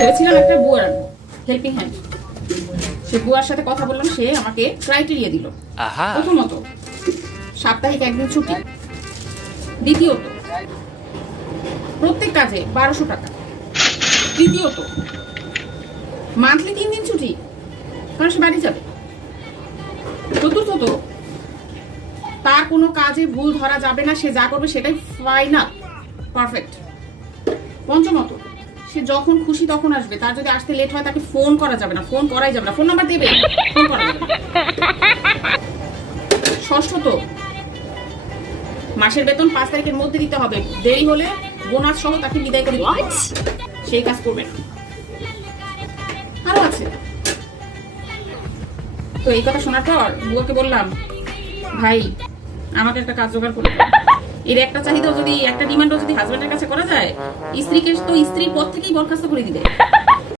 ভেবেছিলাম একটা বুয়া রাখবো, হেল্পিং হ্যান্ড। সে বুয়ার সাথে কথা বললাম, সে আমাকে ক্রাইটেরিয়া দিল। প্রথমত, সাপ্তাহিক একদিন ছুটি। দ্বিতীয়ত, প্রত্যেক কাজে 1200 টাকা। তৃতীয়ত, মান্থলি 3 দিন ছুটি, কারণ সে বাড়ি যাবে। চতুর্থত, তার কোনো কাজে ভুল ধরা যাবে না, সে যা করবে সেটাই ফাইনাল, পারফেক্ট। পঞ্চমত, সে যখন খুশি তখন আসবে। তার যদি আসতে লেট হয় তাকে ফোন করা যাবে না, ফোন করাই যাবে না, ফোন নাম্বার দেবে, ফোন করা যাবে না। ষষ্ঠত, মাসের বেতন 5 তারিখের মধ্যে দিতে হবে, দেরি হলে বোনাস সহ তাকে বিদায় করে দিতে হবে। সেই কাজ করবে না। আরো আছে। তো এই কথা শোনার পর বুয়াকে বললাম, ভাই আমাকে একটা কাজ জোগাড় করে দাও। এর একটা চাহিদা যদি, একটা ডিমান্ডও যদি হাজবেন্ডের কাছে করা যায়, স্ত্রীকে তো স্ত্রীর পদ থেকেই বরখাস্ত করে দিবে।